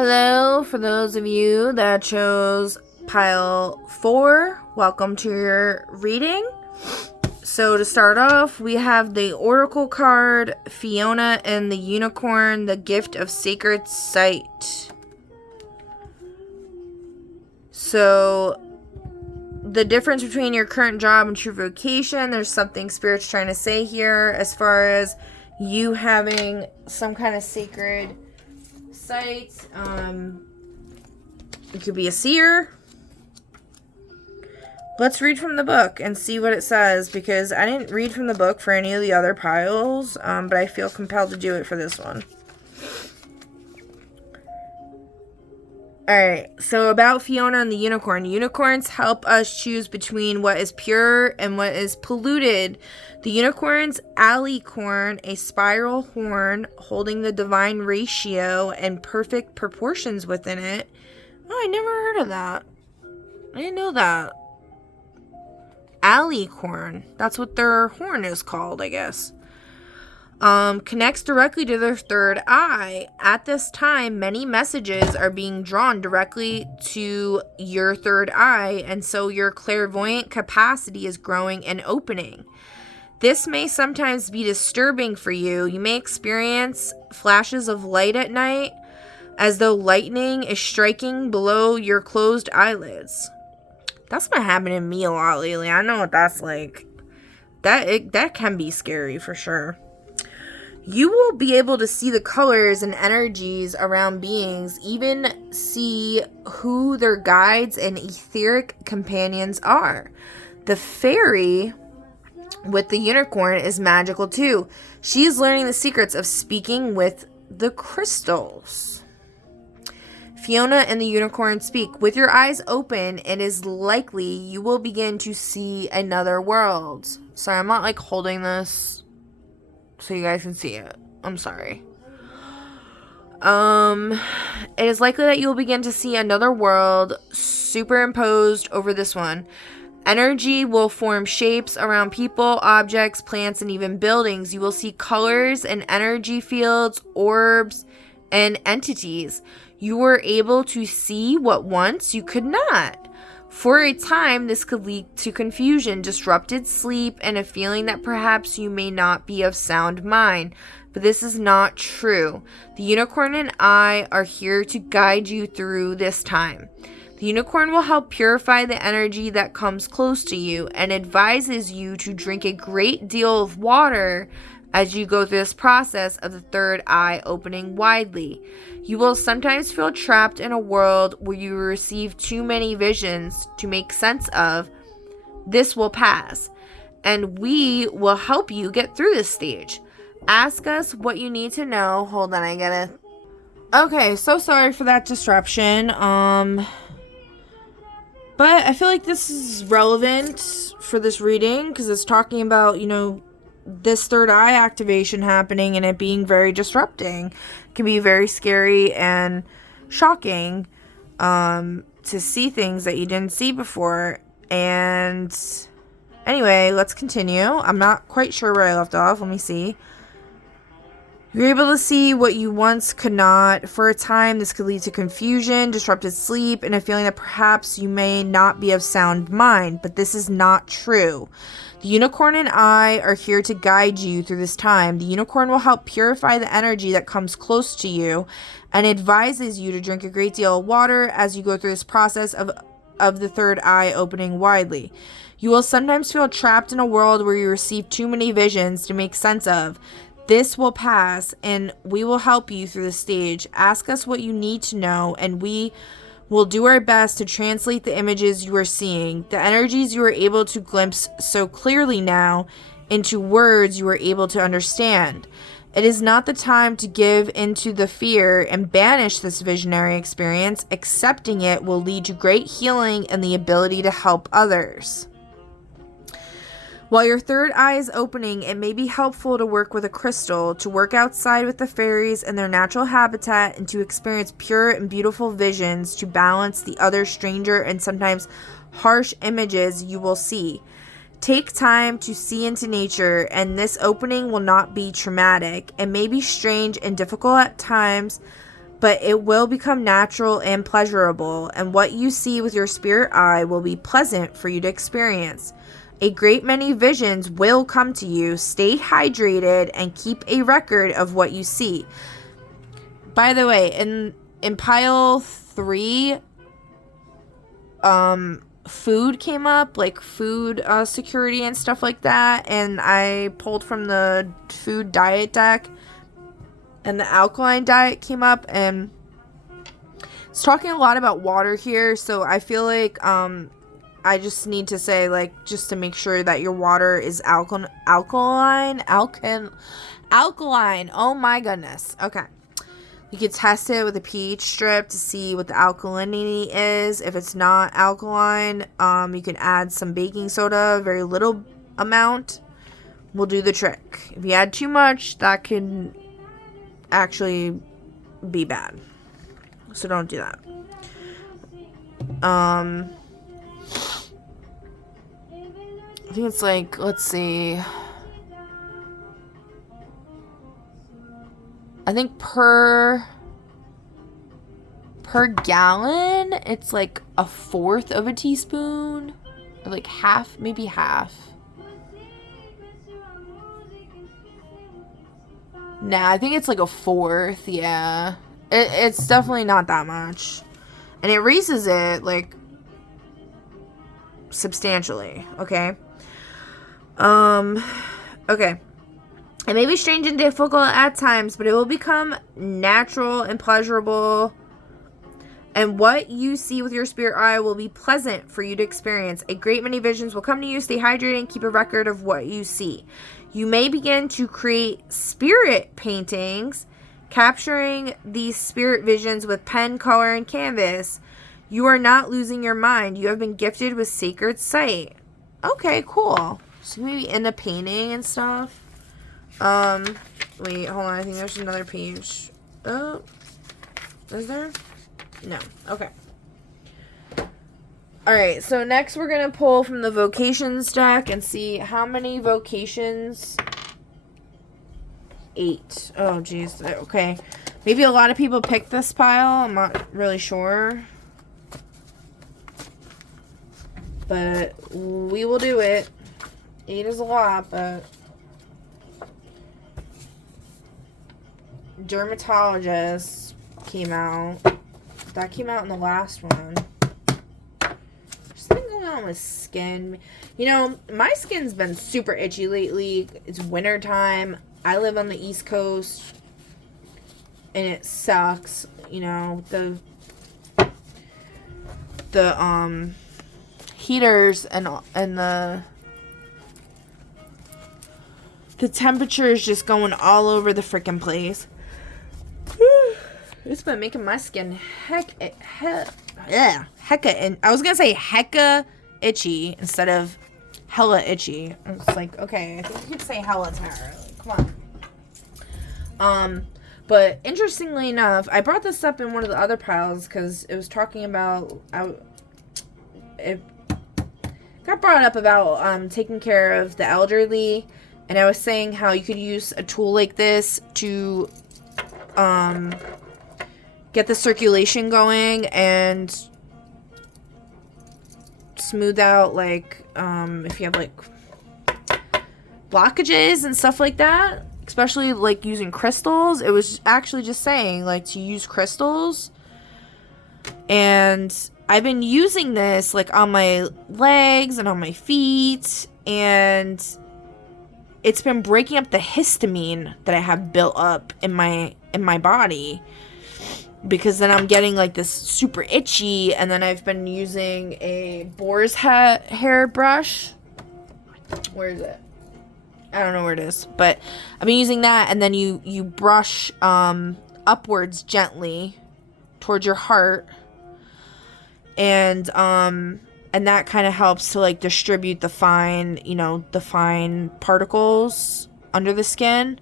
Hello, for those of you that chose pile 4, welcome to your reading. So to start off, we have the Oracle card, Fiona and the Unicorn, the Gift of Sacred Sight. So the difference between your current job and true vocation, there's something Spirit's trying to say here as far as you having some kind of sacred sight. It could be a seer. Let's read from the book and see what it says, because I didn't read from the book for any of the other piles, but I feel compelled to do it for this one. Alright, so about Fiona and the Unicorn. Unicorns help us choose between what is pure and what is polluted. The unicorn's alicorn, a spiral horn holding the divine ratio and perfect proportions within it. Oh, I never heard of that. I didn't know that. Alicorn. That's what their horn is called, I guess. Connects directly to their third eye. At this time, many messages are being drawn directly to your third eye, and so your clairvoyant capacity is growing and opening. This may sometimes be disturbing for you. You may experience flashes of light at night, as though lightning is striking below your closed eyelids. That's been happening to me a lot lately. I know what that's like. That can be scary for sure. You will be able to see the colors and energies around beings, even see who their guides and etheric companions are. The fairy with the unicorn is magical too. She is learning the secrets of speaking with the crystals. Fiona and the unicorn speak. With your eyes open, it is likely you will begin to see another world. Sorry, I'm not like holding this so you guys can see it. I'm sorry. It is likely that you will begin to see another world superimposed over this one. Energy will form shapes around people, objects, plants, and even buildings. You will see colors and energy fields, orbs, and entities. You were able to see what once you could not. For a time, this could lead to confusion, disrupted sleep, and a feeling that perhaps you may not be of sound mind. But this is not true. The unicorn and I are here to guide you through this time. The unicorn will help purify the energy that comes close to you and advises you to drink a great deal of water as you go through this process of the third eye opening widely. You will sometimes feel trapped in a world where you receive too many visions to make sense of. This will pass, and we will help you get through this stage. Ask us what you need to know. Hold on, I gotta... Okay, so sorry for that disruption. But I feel like this is relevant for this reading because it's talking about, this third eye activation happening and it being very disrupting. It can be very scary and shocking to see things that you didn't see before. And anyway, let's continue. I'm not quite sure where I left off. Let me see. You're able to see what you once could not. For a time, this could lead to confusion, disrupted sleep, and a feeling that perhaps you may not be of sound mind, but this is not true. The unicorn and I are here to guide you through this time. The unicorn will help purify the energy that comes close to you and advises you to drink a great deal of water as you go through this process of the third eye opening widely. You will sometimes feel trapped in a world where you receive too many visions to make sense of. This will pass, and we will help you through the stage. Ask us what you need to know, and we will do our best to translate the images you are seeing, the energies you are able to glimpse so clearly now, into words you are able to understand. It is not the time to give into the fear and banish this visionary experience. Accepting it will lead to great healing and the ability to help others. While your third eye is opening, it may be helpful to work with a crystal, to work outside with the fairies in their natural habitat, and to experience pure and beautiful visions to balance the other stranger and sometimes harsh images you will see. Take time to see into nature, and this opening will not be traumatic. It may be strange and difficult at times, but it will become natural and pleasurable, and what you see with your spirit eye will be pleasant for you to experience. A great many visions will come to you. Stay hydrated and keep a record of what you see. By the way, in pile 3, food came up, like food security and stuff like that, and I pulled from the food diet deck, and the alkaline diet came up, and it's talking a lot about water here, so I feel like I just need to say, like, just to make sure that your water is alkaline. Oh my goodness. Okay. You can test it with a pH strip to see what the alkalinity is. If it's not alkaline, you can add some baking soda, very little amount will do the trick. If you add too much, that can actually be bad. So don't do that. I think it's like, let's see. I think per gallon, it's like 1/4 of a teaspoon. Or like half, maybe half. Nah, I think it's like 1/4, yeah. It's definitely not that much. And it raises it, like, substantially, okay? Okay. It may be strange and difficult at times, but it will become natural and pleasurable. And what you see with your spirit eye will be pleasant for you to experience. A great many visions will come to you. Stay hydrated and keep a record of what you see. You may begin to create spirit paintings, capturing these spirit visions with pen, color, and canvas. You are not losing your mind. You have been gifted with sacred sight. Okay, cool. So maybe in a painting and stuff. Wait, hold on. I think there's another page. Oh, is there? No. Okay. Alright, so next we're going to pull from the Vocations deck and see how many vocations. 8. Oh, geez. Okay. Maybe a lot of people picked this pile. I'm not really sure. But we will do it. 8 is a lot, but dermatologist came out. That came out in the last one. There's something going on with skin. You know, my skin's been super itchy lately. It's winter time. I live on the East Coast, and it sucks. You know, the heaters and the temperature is just going all over the freaking place. It's been making my skin hecka, and I was gonna say hecka itchy instead of hella itchy. It's like, okay, I think you could say hella, Tara. Come on. But interestingly enough, I brought this up in one of the other piles because it was talking about it got brought up about taking care of the elderly, and I was saying how you could use a tool like this to get the circulation going and smooth out, like, if you have, like, blockages and stuff like that, especially, like, using crystals. It was actually just saying, like, to use crystals, and I've been using this, like, on my legs and on my feet, and it's been breaking up the histamine that I have built up in my body, because then I'm getting, like, this super itchy, and then I've been using a boar's hair brush. Where is it? I don't know where it is, but I've been using that, and then you brush upwards gently towards your heart, and that kind of helps to, like, distribute the fine particles under the skin.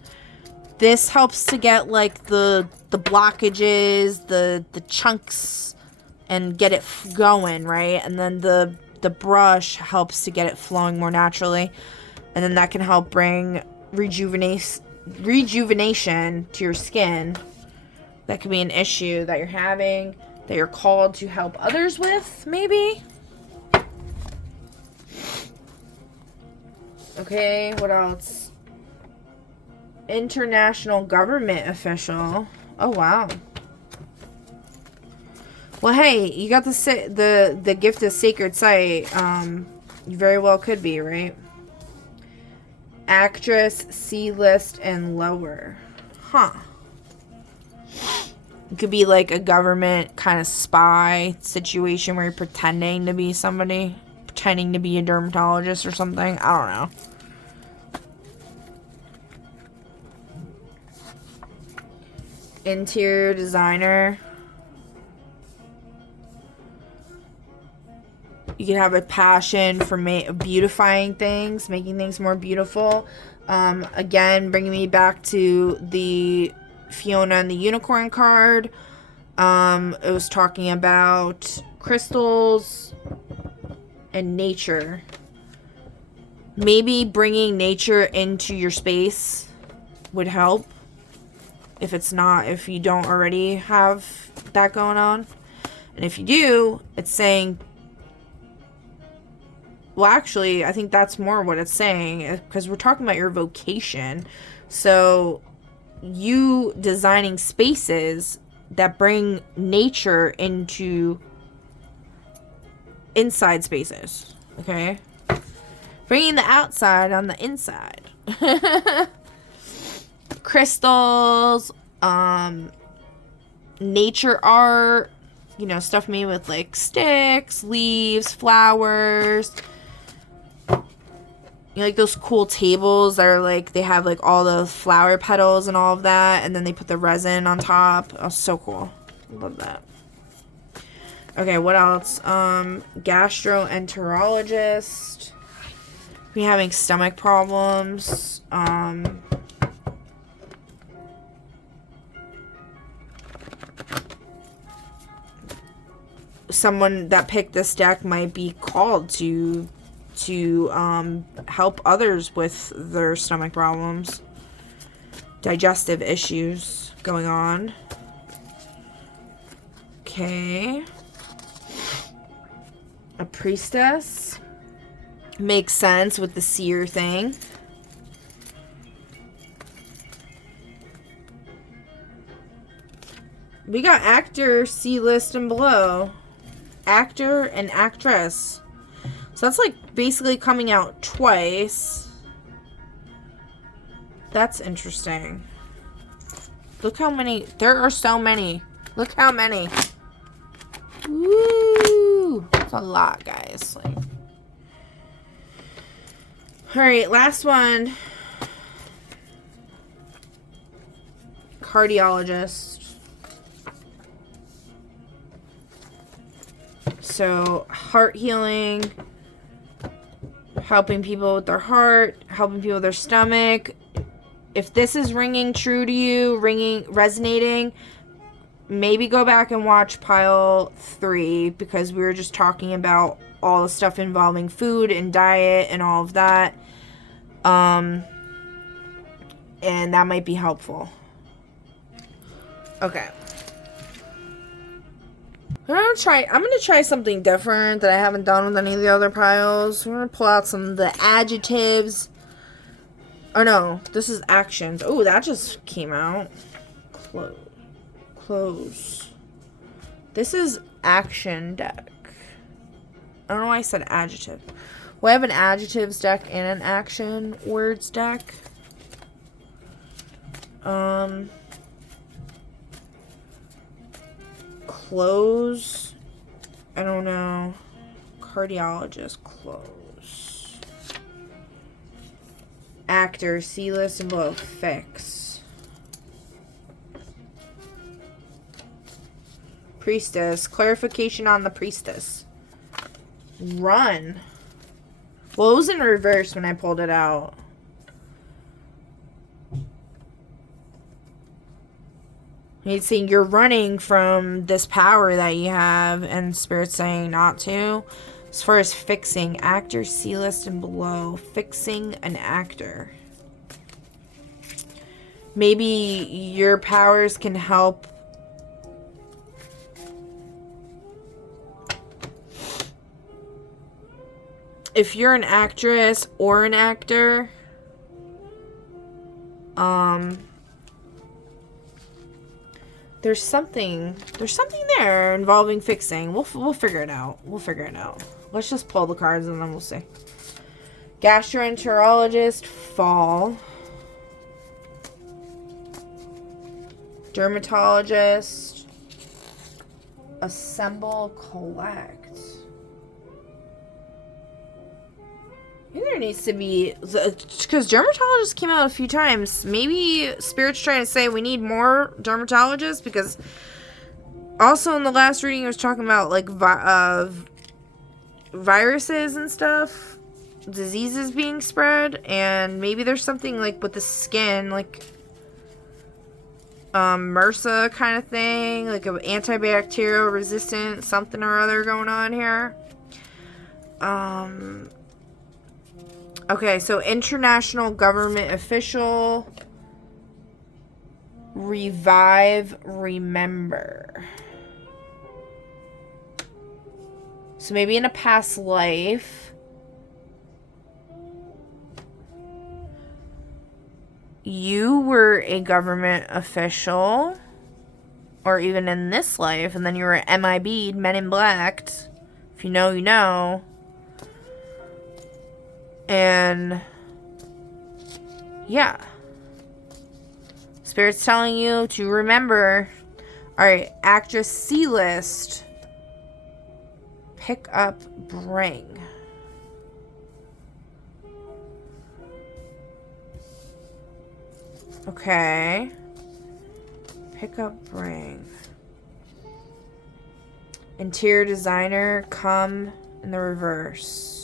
This helps to get, like, the blockages, the chunks, and get it going, right? And then the brush helps to get it flowing more naturally. And then that can help bring rejuvenation to your skin. That could be an issue that you're having, that you're called to help others with, maybe. Okay, what else? International government official. Oh, wow. Well, hey, you got the gift of sacred sight. You very well could be, right? Actress, C-list, and lower. Huh. It could be like a government kind of spy situation where you're pretending to be somebody. Pretending to be a dermatologist or something. I don't know. Interior designer. You can have a passion for beautifying things, making things more beautiful. Again, bringing me back to the Fiona and the Unicorn card. It was talking about crystals and nature. Maybe bringing nature into your space would help. If you don't already have that going on. And if you do, it's saying, well, actually, I think that's more what it's saying, because we're talking about your vocation. So, you designing spaces that bring nature into inside spaces, okay? Bringing the outside on the inside. Crystals, nature art, stuff made with, like, sticks, leaves, flowers. Like those cool tables that are like, they have like all the flower petals and all of that, and then they put the resin on top. Oh, so cool. Love that. Okay, what else? Gastroenterologist. Be having stomach problems. Someone that picked this deck might be called to help others with their stomach problems, digestive issues going on. Okay. A priestess. Makes sense with the seer thing. We got actor, C-list, and below. Actor and actress. So that's like basically coming out twice. That's interesting. Look how many. There are so many. Look how many. Woo! That's a lot, guys. Like. Alright, last one. Cardiologist. So, heart healing. Helping people with their heart, helping people with their stomach. If this is ringing true to you, resonating, maybe go back and watch pile 3, because we were just talking about all the stuff involving food and diet and all of that. And that might be helpful. Okay. I'm gonna try something different that I haven't done with any of the other piles. We're gonna pull out some of the adjectives. Oh no, this is actions. Oh, that just came out. Close. This is action deck. I don't know why I said adjective. Well, I have an adjectives deck and an action words deck. Close. I don't know. Cardiologist. Close. Actor. C-list and below. Fix. Priestess. Clarification on the priestess. Run. Well, it was in reverse when I pulled it out. It's saying you're running from this power that you have, and Spirit's saying not to. As far as fixing, actor, C-list, and below. Fixing an actor. Maybe your powers can help if you're an actress or an actor, there's something there involving fixing. We'll figure it out. Let's just pull the cards and then we'll see. Gastroenterologist, fall. Dermatologist, assemble, collect. Maybe there needs to be, because dermatologists came out a few times. Maybe Spirit's trying to say we need more dermatologists, because also in the last reading it was talking about like viruses and stuff, diseases being spread, and maybe there's something like with the skin, like MRSA kind of thing, like an antibacterial resistant something or other going on here. Okay, so international government official, revive, remember. So maybe in a past life, you were a government official, or even in this life, and then you were MIB'd, Men in Black'd. If you know, you know. And yeah, Spirit's telling you to remember. Alright, actress C-list, pick up, bring. Okay, pick up, bring. Interior designer, come in the reverse.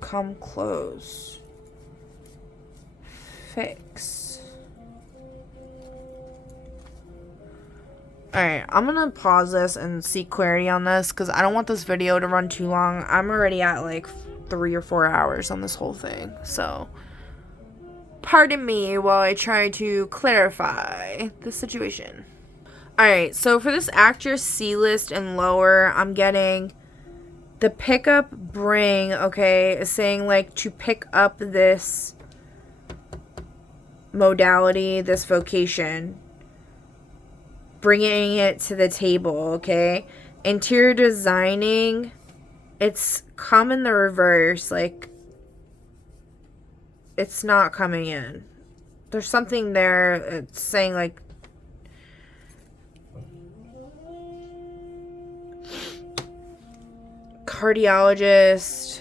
Come close. Fix. Alright, I'm gonna pause this and seek clarity on this because I don't want this video to run too long. I'm already at like 3 or 4 hours on this whole thing. So, pardon me while I try to clarify the situation. Alright, so for this actress C-list and lower, I'm getting the pick up, bring, okay, is saying like to pick up this modality, this vocation, bringing it to the table, okay? Interior designing, it's come in the reverse, like it's not coming in. There's something there, it's saying like cardiologist,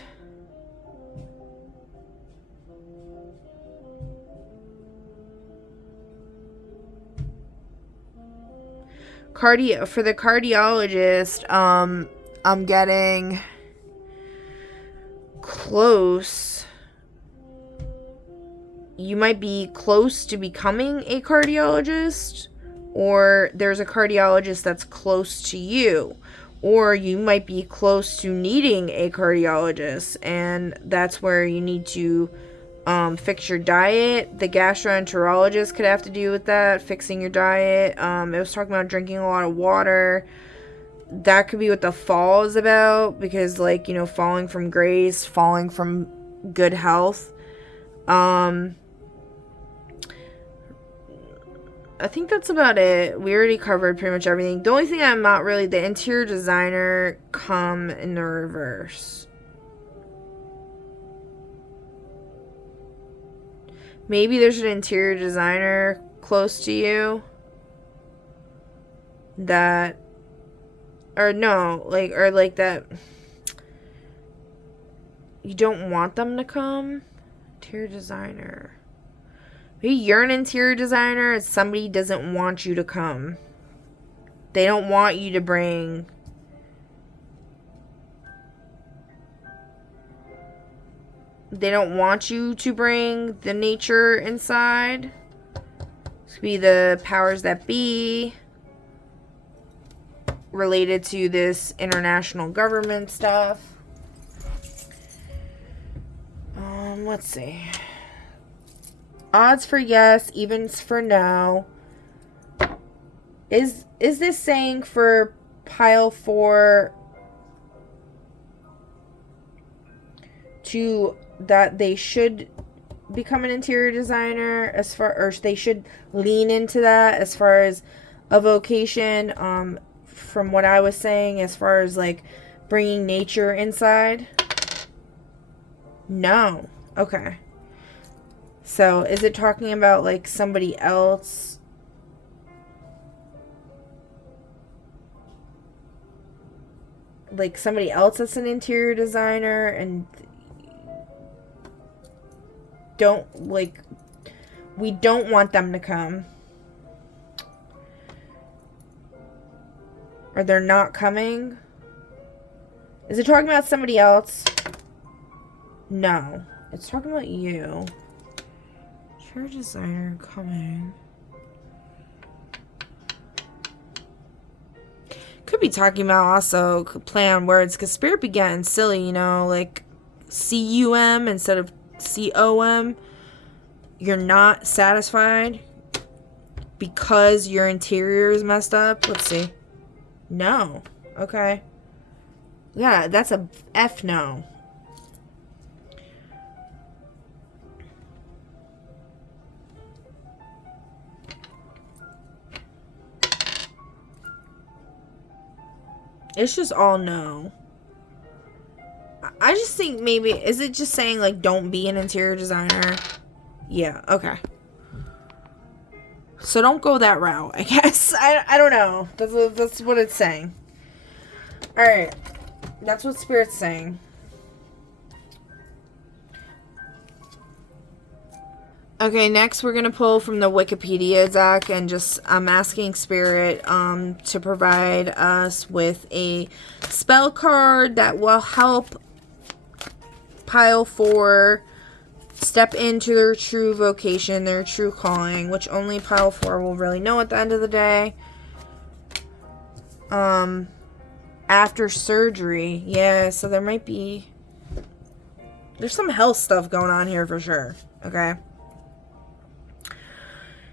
for the cardiologist, I'm getting close. You might be close to becoming a cardiologist, or there's a cardiologist that's close to you. Or you might be close to needing a cardiologist, and that's where you need to fix your diet. The gastroenterologist could have to do with that, fixing your diet. It was talking about drinking a lot of water. That could be what the fall is about, because, like, you know, falling from grace, falling from good health. I think that's about it. We already covered pretty much everything. The only thing I'm not really, the interior designer, come in the reverse. Maybe there's an interior designer close to you that, or no, like, or like that you don't want them to come. Interior designer. Maybe you're an interior designer and somebody doesn't want you to come. They don't want you to bring. They don't want you to bring the nature inside. This could be the powers that be related to this international government stuff. Let's see. Odds for yes, evens for no. Is this saying for pile 4 that they should become an interior designer, or they should lean into that as far as a vocation, from what I was saying, as far as like bringing nature inside? No. Okay. So is it talking about like somebody else? Like somebody else that's an interior designer and we don't want them to come. Or they're not coming? Is it talking about somebody else? No. It's talking about you. Interior designer coming. Could be talking about also play on words, because Spirit be getting silly, you know, like C-U-M instead of C-O-M. You're not satisfied because your interior is messed up. Let's see. No. Okay. Yeah, that's a F no. It's just all no. I just think maybe, is it just saying like don't be an interior designer? Yeah, okay. So don't go that route, I guess. I don't know. That's what it's saying. Alright. That's what Spirit's saying. Okay, next we're going to pull from the Wikipedia deck, and just I'm asking Spirit to provide us with a spell card that will help pile 4 step into their true vocation, their true calling, which only pile 4 will really know at the end of the day. After surgery. Yeah, so there might be... There's some health stuff going on here for sure. Okay?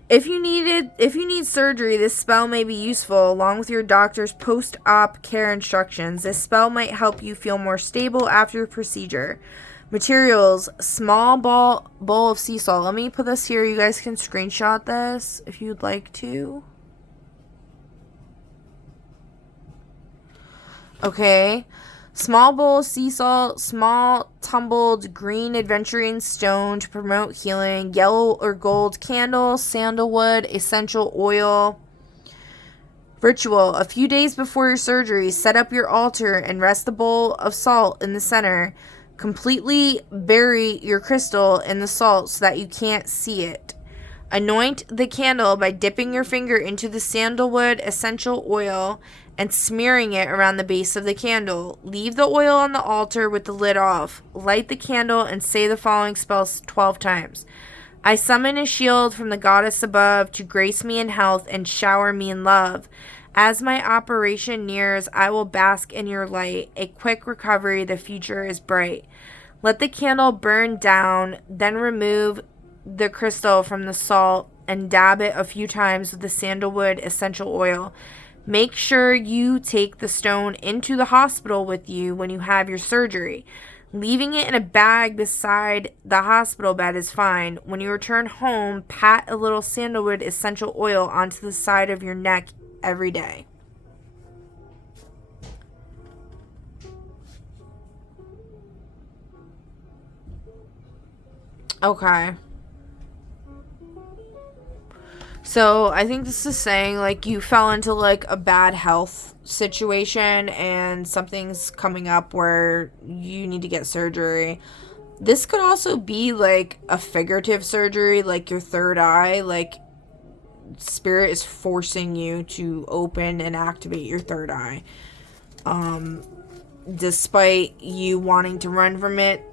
If you need surgery, this spell may be useful along with your doctor's post-op care instructions. This spell might help you feel more stable after the procedure. Materials: small bowl of sea salt. Let me put this here. You guys can screenshot this if you'd like to. Okay. Small bowl of sea salt, small tumbled green adventuring stone to promote healing, yellow or gold candle, sandalwood, essential oil. Ritual: a few days before your surgery, set up your altar and rest the bowl of salt in the center. Completely bury your crystal in the salt so that you can't see it. Anoint the candle by dipping your finger into the sandalwood essential oil and smearing it around the base of the candle. Leave the oil on the altar with the lid off. Light the candle and say the following spells 12 times. I summon a shield from the goddess above to grace me in health and shower me in love. As my operation nears, I will bask in your light. A quick recovery, the future is bright. Let the candle burn down, then remove the crystal from the salt and dab it a few times with the sandalwood essential oil. Make sure you take the stone into the hospital with you when you have your surgery. Leaving it in a bag beside the hospital bed is fine. When you return home, pat a little sandalwood essential oil onto the side of your neck every day. Okay. So I think this is saying like you fell into like a bad health situation and something's coming up where you need to get surgery. This could also be like a figurative surgery, like your third eye, like Spirit is forcing you to open and activate your third eye. Despite you wanting to run from it,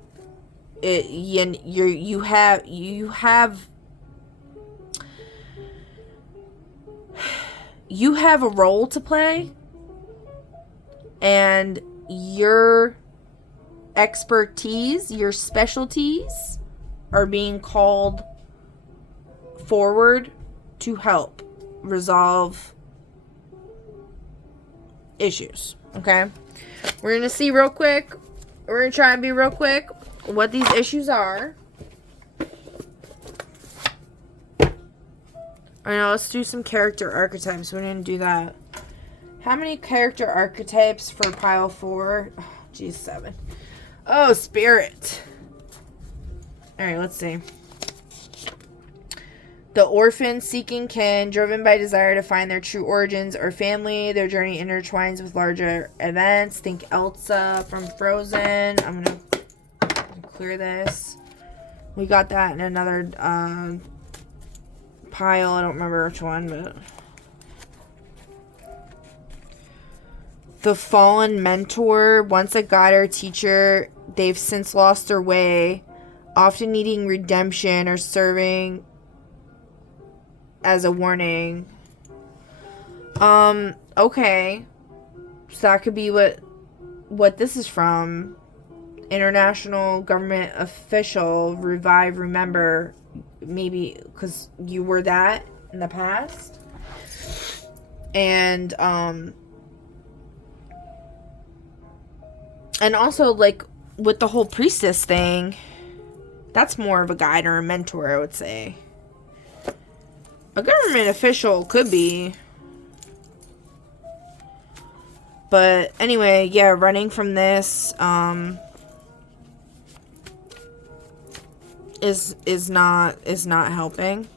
you have a role to play, and your expertise, your specialties are being called forward to help resolve issues. Okay? We're going to see real quick. We're going to try and be real quick. what these issues are. Alright, now let's do some character archetypes. We didn't do that. How many character archetypes for pile 4? Oh, geez, 7. Oh, spirit. Alright, let's see. The orphan seeking kin, driven by desire to find their true origins or family. Their journey intertwines with larger events. Think Elsa from Frozen. I'm going to clear this. We got that in another pile. I don't remember which one, but... The fallen mentor, once a guide or teacher, they've since lost their way, often needing redemption or serving as a warning. Okay. So that could be what this is from. International government official, revive, remember. Maybe because you were that in the past. And also, like, with the whole priestess thing, that's more of a guide or a mentor, I would say. A government official could be. But anyway, yeah, running from this is not helping.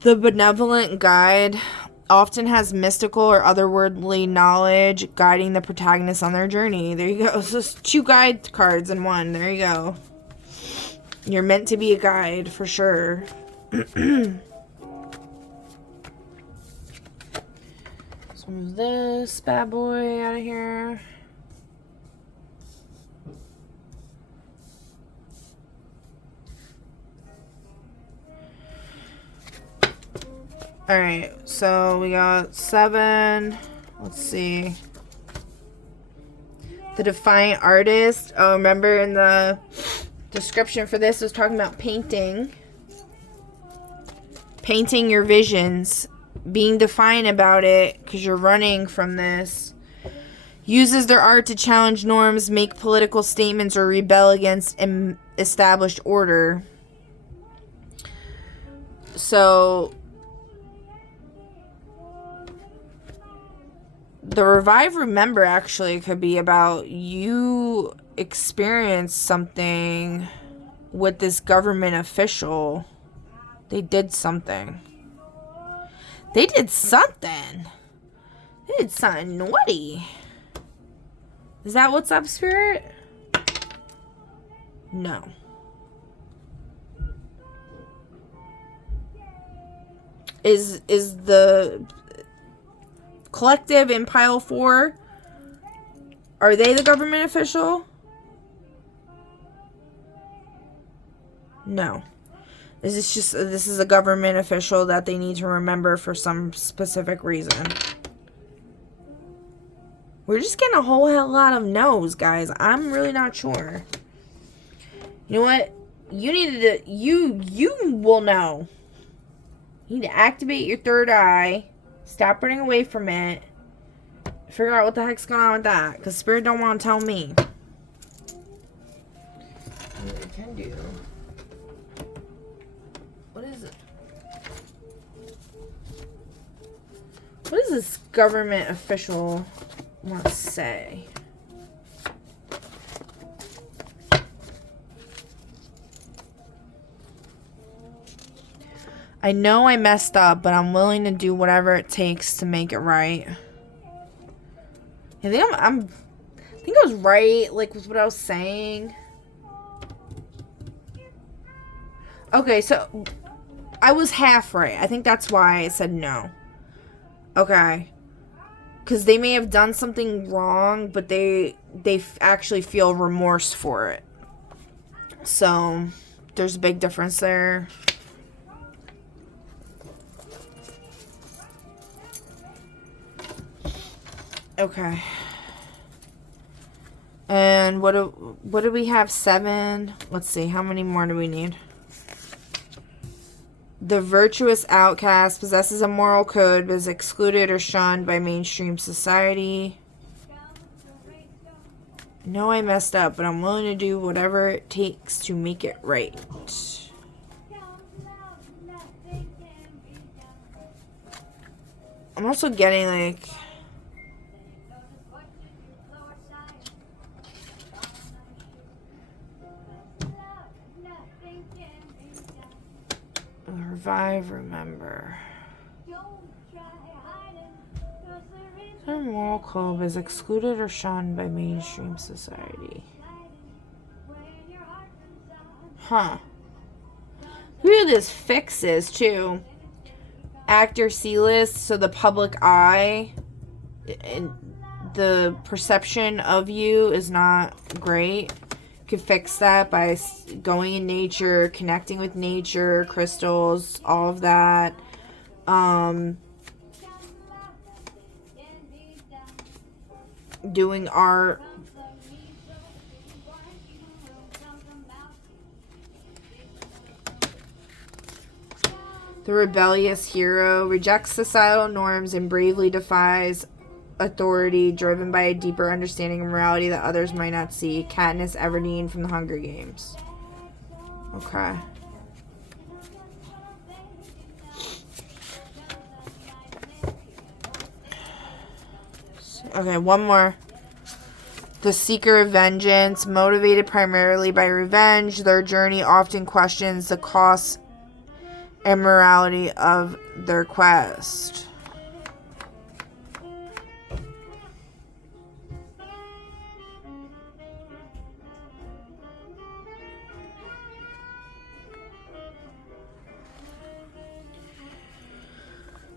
The benevolent guide often has mystical or otherworldly knowledge guiding the protagonist on their journey. There you go. It's just 2 guide cards in one. There you go. You're meant to be a guide for sure. Let's move this bad boy out of here. Alright, so we got 7. Let's see. The Defiant Artist. Oh, remember in the description for this, it was talking about painting. Painting your visions. Being defiant about it because you're running from this. Uses their art to challenge norms, make political statements, or rebel against an established order. So... the revive remember actually could be about you experienced something with this government official. They did something. They did something. They did something naughty. Is that what's up, Spirit? No. Is the collective in pile 4, are they the government official? No. This is a government official that they need to remember for some specific reason. We're just getting a whole hell lot of no's, guys. I'm really not sure. You know what? You needed to, you will know. You need to activate your third eye. Stop running away from it. Figure out what the heck's going on with that. Because Spirit don't want to tell me. What I can do. What is it? What does this government official want to say? I know I messed up, but I'm willing to do whatever it takes to make it right. I think I was right, like, with what I was saying. Okay, so I was half right. I think that's why I said no. Okay. Because they may have done something wrong, but they actually feel remorse for it. So, there's a big difference there. Okay. And what do we have? 7. Let's see. How many more do we need? The virtuous outcast possesses a moral code but is excluded or shunned by mainstream society. know I messed up, but I'm willing to do whatever it takes to make it right. I'm also getting like revive, remember. Our moral code is excluded or shunned by mainstream society. Huh. Who this fixes too? Actor C-list, so the public eye and the perception of you is not great. You can fix that by going in nature, connecting with nature, crystals, all of that. Doing art. The rebellious hero rejects societal norms and bravely defies authority, driven by a deeper understanding of morality that others might not see. Katniss Everdeen from the Hunger Games. Okay. Okay, one more. The seeker of vengeance, motivated primarily by revenge, their journey often questions the cost and morality of their quest.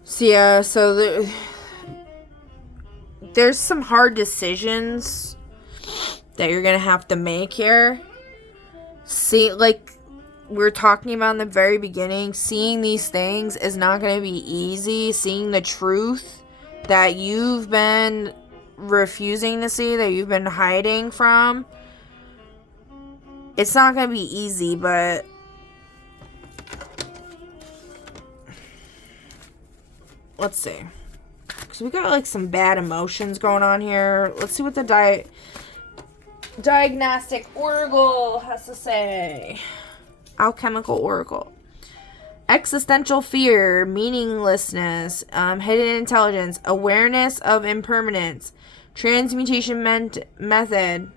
So yeah, so there's some hard decisions that you're gonna have to make here. See, like we're talking about in the very beginning, seeing these things is not going to be easy. Seeing the truth that you've been refusing to see, that you've been hiding from, it's not going to be easy, but let's see. Because we got like some bad emotions going on here. Let's see what the diagnostic oracle has to say. Alchemical oracle. Existential fear, meaninglessness, hidden intelligence, awareness of impermanence, transmutation method,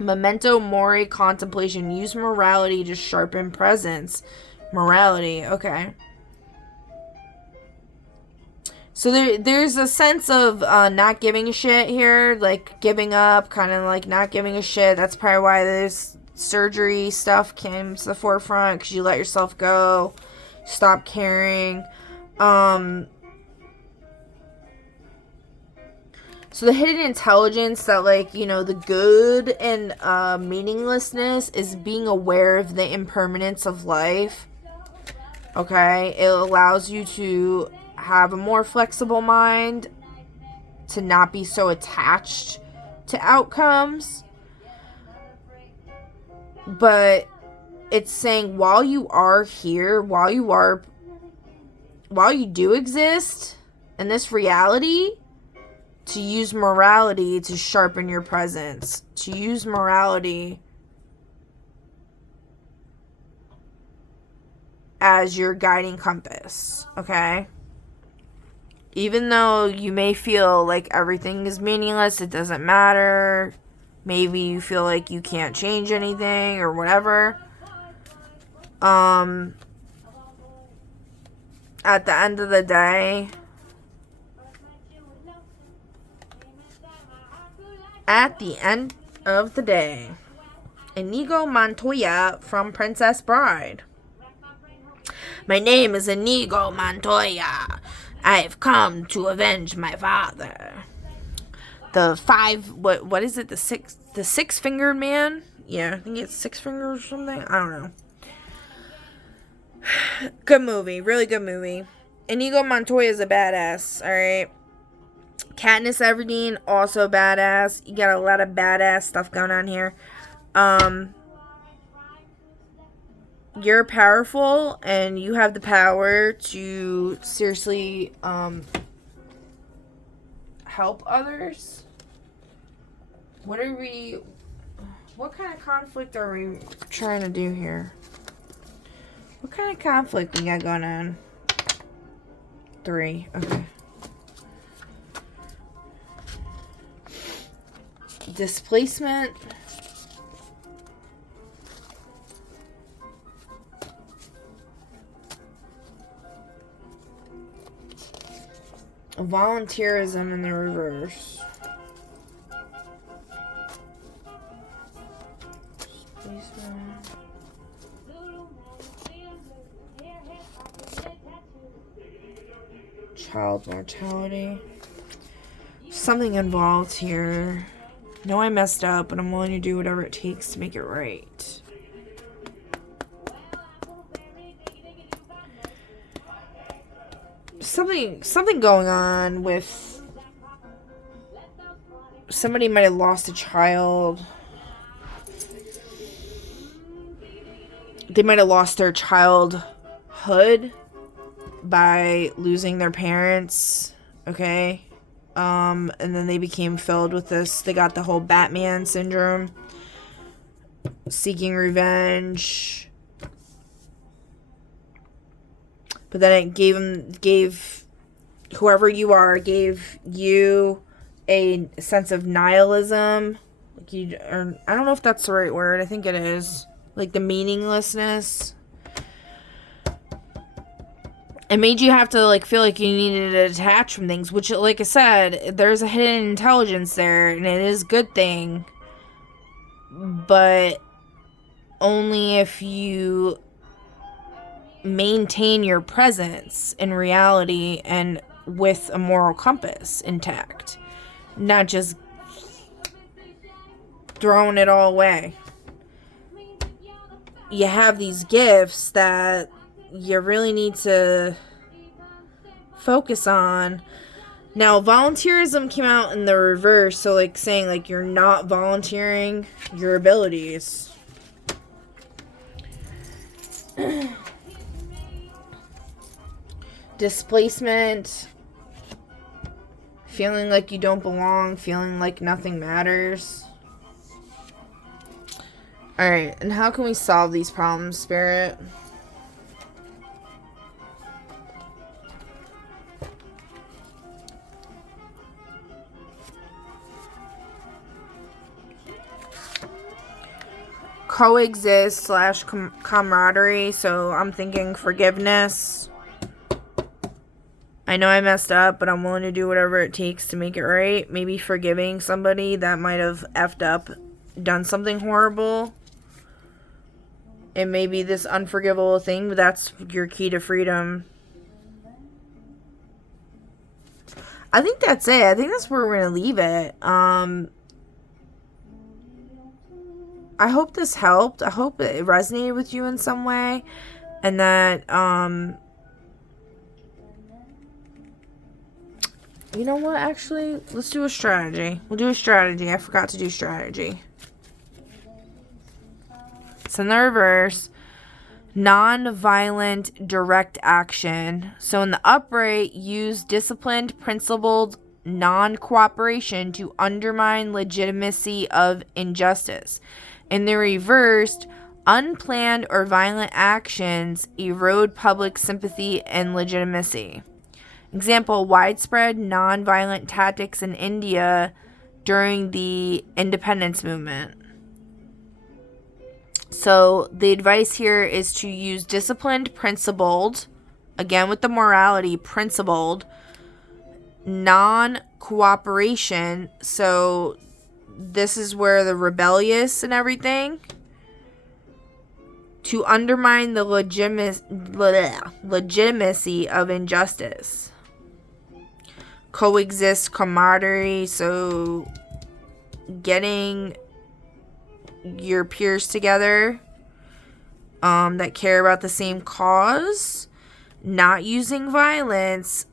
memento mori, contemplation, use morality to sharpen presence. Morality, okay. So there's a sense of not giving a shit here, like giving up, kind of like not giving a shit. That's probably why this surgery stuff came to the forefront, because you let yourself go, stop caring. So the hidden intelligence that, like, you know, the good and meaninglessness is being aware of the impermanence of life. Okay, it allows you to have a more flexible mind, to not be so attached to outcomes. But it's saying while you are here, while you do exist in this reality, to use morality to sharpen your presence, to use morality as your guiding compass, okay? Even though you may feel like everything is meaningless, it doesn't matter, maybe you feel like you can't change anything or whatever, at the end of the day, Inigo Montoya from Princess Bride. My name is Inigo Montoya. I've come to avenge my father. What is it? The six-fingered man? Yeah, I think it's six fingers or something. I don't know. Good movie. Really good movie. Inigo Montoya is a badass, alright? Katniss Everdeen, also badass. You got a lot of badass stuff going on here. You're powerful, and you have the power to seriously help others. What kind of conflict are we trying to do here? What kind of conflict we got going on? 3. Okay. Displacement. Volunteerism in the reverse. Displacement. Child mortality. Something involved here. No, I messed up, but I'm willing to do whatever it takes to make it right. Something going on with somebody might have lost a child. They might have lost their childhood by losing their parents, okay? And then they became filled with this. They got the whole Batman syndrome, seeking revenge. But then it gave whoever you are, gave you a sense of nihilism. Like I don't know if that's the right word. I think it is. Like the meaninglessness. It made you have to feel like you needed to detach from things, which, like I said, there's a hidden intelligence there, and it is a good thing. But only if you maintain your presence in reality and with a moral compass intact, not just throwing it all away. You have these gifts that you really need to focus on. Now, volunteerism came out in the reverse, so saying you're not volunteering your abilities. Displacement, feeling like you don't belong, feeling like nothing matters. Alright, and how can we solve these problems, Spirit? Coexist / camaraderie, so I'm thinking forgiveness. I know I messed up, but I'm willing to do whatever it takes to make it right. Maybe forgiving somebody that might have effed up, done something horrible. It may be this unforgivable thing, but that's your key to freedom. I think that's it. I think that's where we're going to leave it. I hope this helped. I hope it resonated with you in some way. And that, you know what, actually, let's do a strategy. We'll do a strategy. I forgot to do strategy. It's in the reverse. Non-violent direct action. So in the upright, use disciplined, principled non-cooperation to undermine legitimacy of injustice. In the reversed, unplanned or violent actions erode public sympathy and legitimacy. Example, widespread non-violent tactics in India during the independence movement. So the advice here is to use disciplined, principled, again with the morality, principled, non-cooperation. So this is where the rebellious and everything, to undermine the legitimacy of injustice. Coexist camaraderie, so getting your peers together that care about the same cause, not using violence,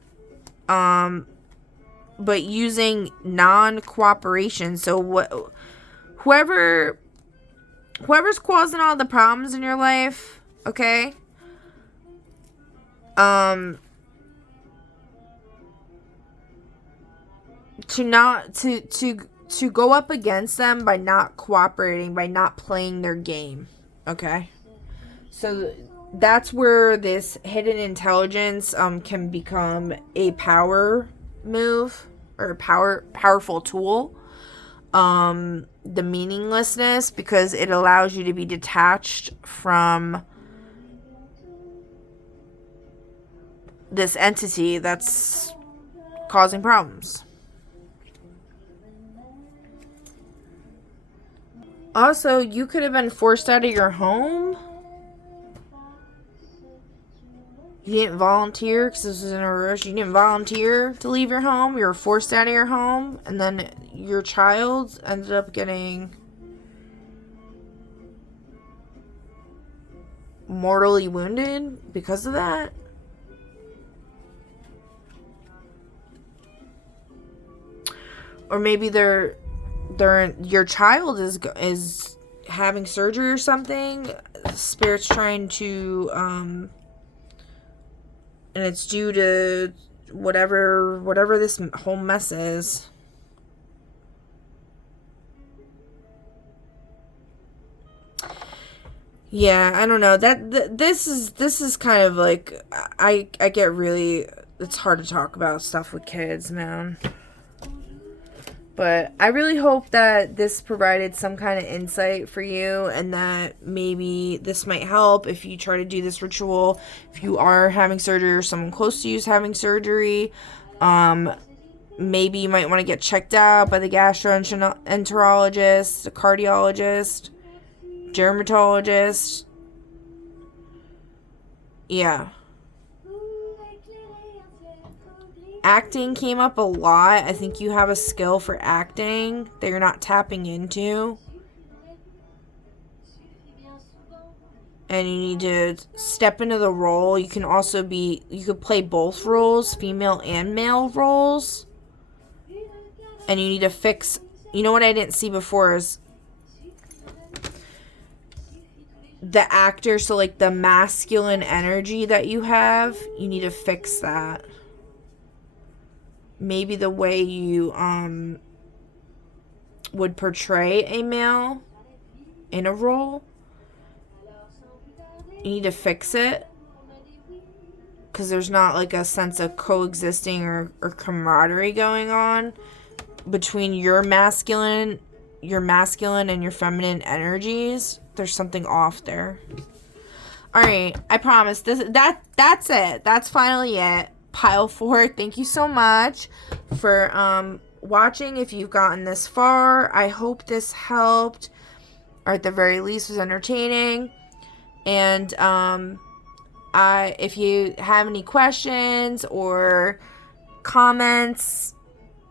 but using non-cooperation. So whoever's causing all the problems in your life, okay? To to go up against them by not cooperating, by not playing their game. Okay? So that's where this hidden intelligence can become a power move or a powerful tool. The meaninglessness, because it allows you to be detached from this entity that's causing problems. Also, you could have been forced out of your home. You didn't volunteer because this was in a rush. You didn't volunteer to leave your home. You were forced out of your home. And then your child ended up getting mortally wounded because of that. Or maybe your child is having surgery or something. Spirit's trying to and it's due to whatever this whole mess is. Yeah, I don't know. This is kind of like I get really, it's hard to talk about stuff with kids, man. But I really hope that this provided some kind of insight for you, and that maybe this might help if you try to do this ritual. If you are having surgery or someone close to you is having surgery, maybe you might want to get checked out by the gastroenterologist, the cardiologist, dermatologist. Yeah. Acting came up a lot. I think you have a skill for acting that you're not tapping into. And you need to step into the role. You can also you could play both roles, female and male roles. And you need to fix, you know what I didn't see before is the actor, so like the masculine energy that you have, you need to fix that. Maybe the way you would portray a male in a role, you need to fix it, because there's not like a sense of coexisting or camaraderie going on between your masculine and your feminine energies. There's something off there. All right, I promise that's it. That's finally it. Pile 4, thank you so much for watching. If you've gotten this far, I hope this helped, or at the very least was entertaining. And if you have any questions or comments,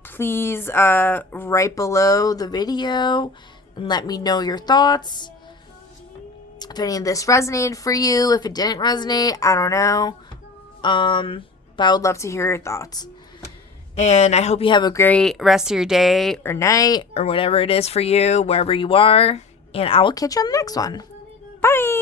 please write below the video and let me know your thoughts. If any of this resonated for you, if it didn't resonate, I don't know. But I would love to hear your thoughts. And I hope you have a great rest of your day or night or whatever it is for you, wherever you are. And I will catch you on the next one. Bye!